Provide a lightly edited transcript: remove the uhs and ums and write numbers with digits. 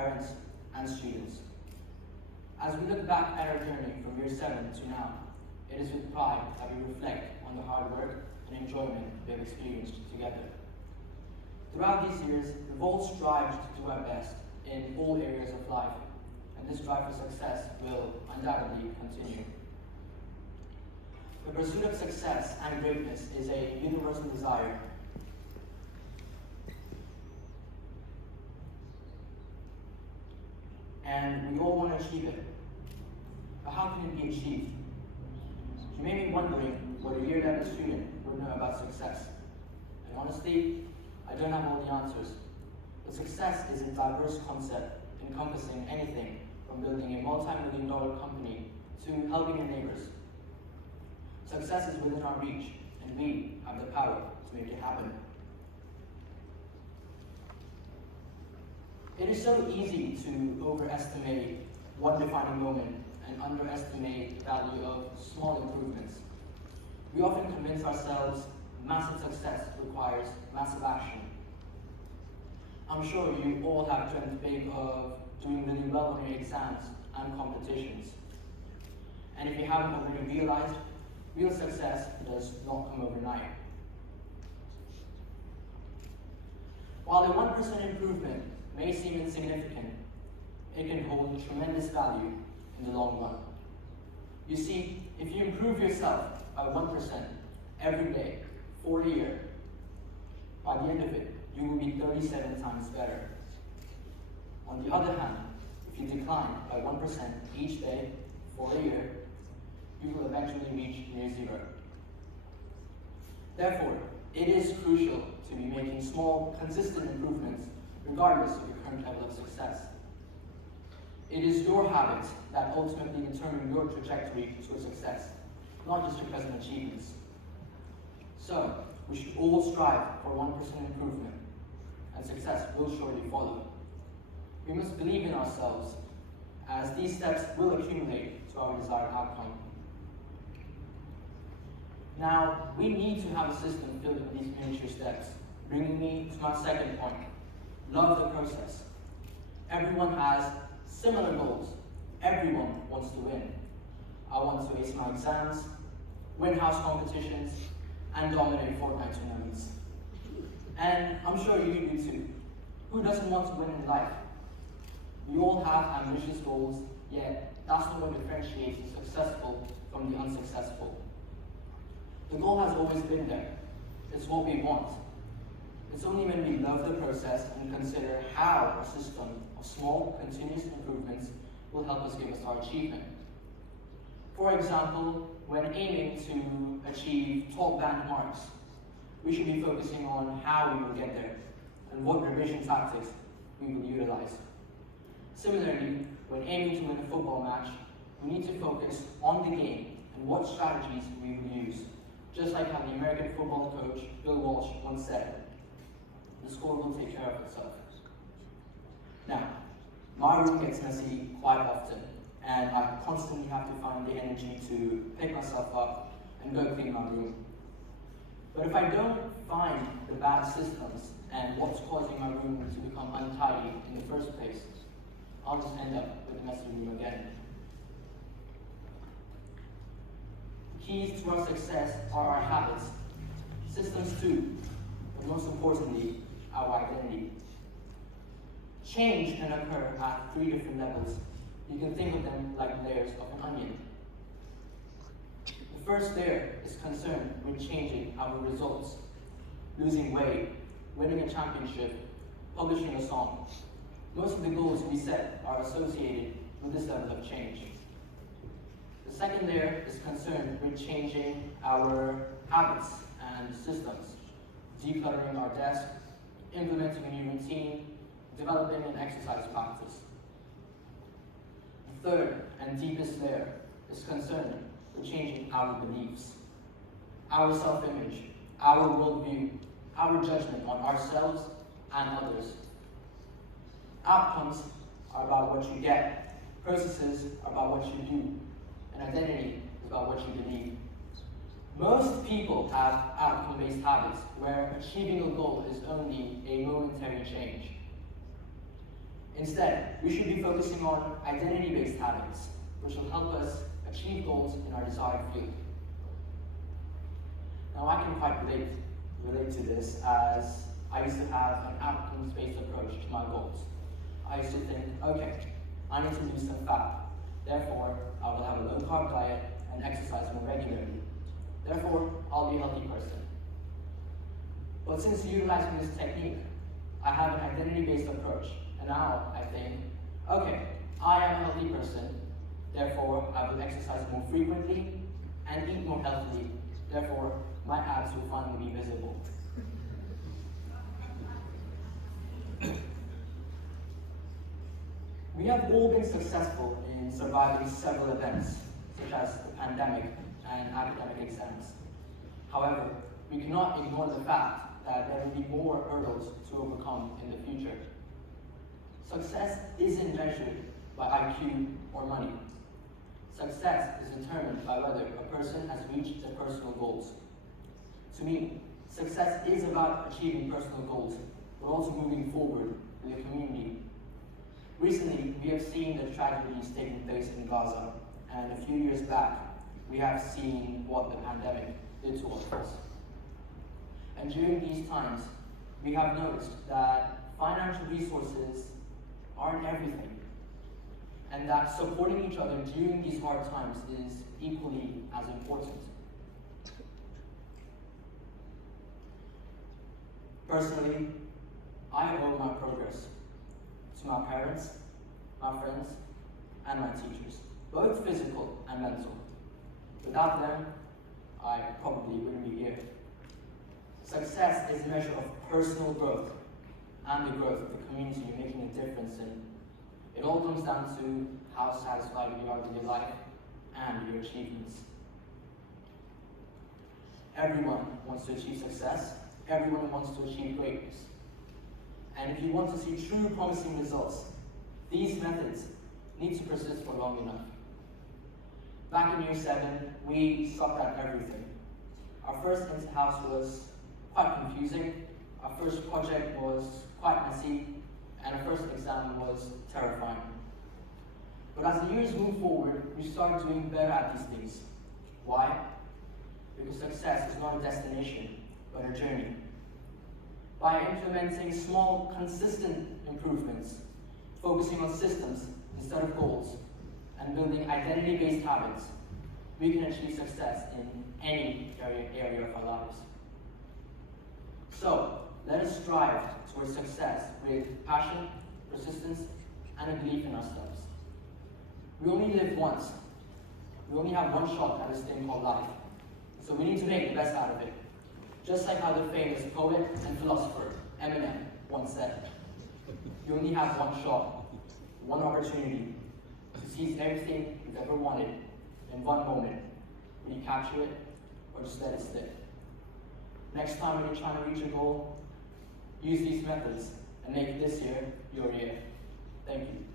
parents, and students. As we look back at our journey from year 7 to now, it is with pride that we reflect on the hard work and enjoyment we have experienced together. Throughout these years, we've all strived to do our best in all areas of life, and this drive for success will undoubtedly continue. The pursuit of success and greatness is a universal desire. And we all want to achieve it. But how can it be achieved? You may be wondering what a year 11 student would know about success. And honestly, I don't have all the answers. But success is a diverse concept encompassing anything from building a multi-million-dollar company to helping your neighbors. Success is within our reach, and we have the power to make it happen. It is so easy to overestimate one defining moment and underestimate the value of small improvements. We often convince ourselves massive success requires massive action. I'm sure you all have dreamt big of doing really well on your exams and competitions. And if you haven't already realized, real success does not come overnight. While a 1% improvement may seem insignificant, it can hold tremendous value in the long run. You see, if you improve yourself by 1% every day for a year, by the end of it, you will be 37 times better. On the other hand, if you decline by 1% each day for a year, you will eventually reach near zero. Therefore, it is crucial to be making small, consistent improvements regardless of your current level of success. It is your habits that ultimately determine your trajectory to success, not just your present achievements. So, we should all strive for 1% improvement, and success will surely follow. We must believe in ourselves, as these steps will accumulate to our desired outcome. Now, we need to have a system filled with these miniature steps, bringing me to my second point. Love the process. Everyone has similar goals. Everyone wants to win. I want to ace my exams, win house competitions, and dominate Fortnite tournaments. And I'm sure you do too. Who doesn't want to win in life? We all have ambitious goals, yet that's not what differentiates the successful from the unsuccessful. The goal has always been there. It's what we want. It's only when we love the process and consider how a system of small, continuous improvements will help us give us our achievement. For example, when aiming to achieve top band marks, we should be focusing on how we will get there and what revision tactics we will utilize. Similarly, when aiming to win a football match, we need to focus on the game and what strategies we will use, just like how the American football coach Bill Walsh once said, "The score will take care of itself." Now, my room gets messy quite often, and I constantly have to find the energy to pick myself up and go clean my room. But if I don't find the bad systems and what's causing my room to become untidy in the first place, I'll just end up with a messy room again. Keys to our success are our habits, systems too, but most importantly, our identity. Change can occur at 3 different levels. You can think of them like layers of an onion. The first layer is concerned with changing our results, losing weight, winning a championship, publishing a song. Most of the goals we set are associated with this level of change. The second layer is concerned with changing our habits and systems, decluttering our desk, implementing a new routine, developing an exercise practice. The third and deepest layer is concerned with changing our beliefs, our self-image, our worldview, our judgment on ourselves and others. Outcomes are about what you get, processes are about what you do, and identity is about what you believe. Most people have outcome-based habits where achieving a goal is only a momentary change. Instead, we should be focusing on identity-based habits, which will help us achieve goals in our desired field. Now, I can quite relate to this, as I used to have an outcomes-based approach to my goals. I used to think, okay, I need to lose some fat. Therefore, I will have a low-carb diet and exercise more regularly. Therefore, I'll be a healthy person. But since utilizing this technique, I have an identity-based approach, and now I think, okay, I am a healthy person, therefore I will exercise more frequently and eat more healthily, therefore my abs will finally be visible. We have all been successful in surviving several events, such as the pandemic and academic exams. However, we cannot ignore the fact that there will be more hurdles to overcome in the future. Success isn't measured by IQ or money. Success is determined by whether a person has reached their personal goals. To me, success is about achieving personal goals, but also moving forward in the community. Recently, we have seen the tragedies taking place in Gaza, and a few years back, we have seen what the pandemic did to all of us. And during these times, we have noticed that financial resources aren't everything, and that supporting each other during these hard times is equally as important. Personally, I owe my progress to my parents, my friends, and my teachers, both physical and mental. Without them, I probably wouldn't be here. Success is a measure of personal growth and the growth of the community you're making a difference in. It all comes down to how satisfied you are with your life and your achievements. Everyone wants to achieve success. Everyone wants to achieve greatness. And if you want to see true promising results, these methods need to persist for long enough. Back in year 7, we sucked at everything. Our first inter-house was quite confusing, our first project was quite messy, and our first exam was terrifying. But as the years moved forward, we started doing better at these things. Why? Because success is not a destination, but a journey. By implementing small, consistent improvements, focusing on systems instead of goals, and building identity-based habits, we can achieve success in any area of our lives. So, let us strive towards success with passion, persistence, and a belief in ourselves. We only live once. We only have one shot at this thing called life. So we need to make the best out of it. Just like how the famous poet and philosopher Eminem once said, you only have one shot, one opportunity to seize everything you've ever wanted in one moment. Will you capture it or just let it slip? Next time when you're trying to reach a goal, use these methods and make this year your year. Thank you.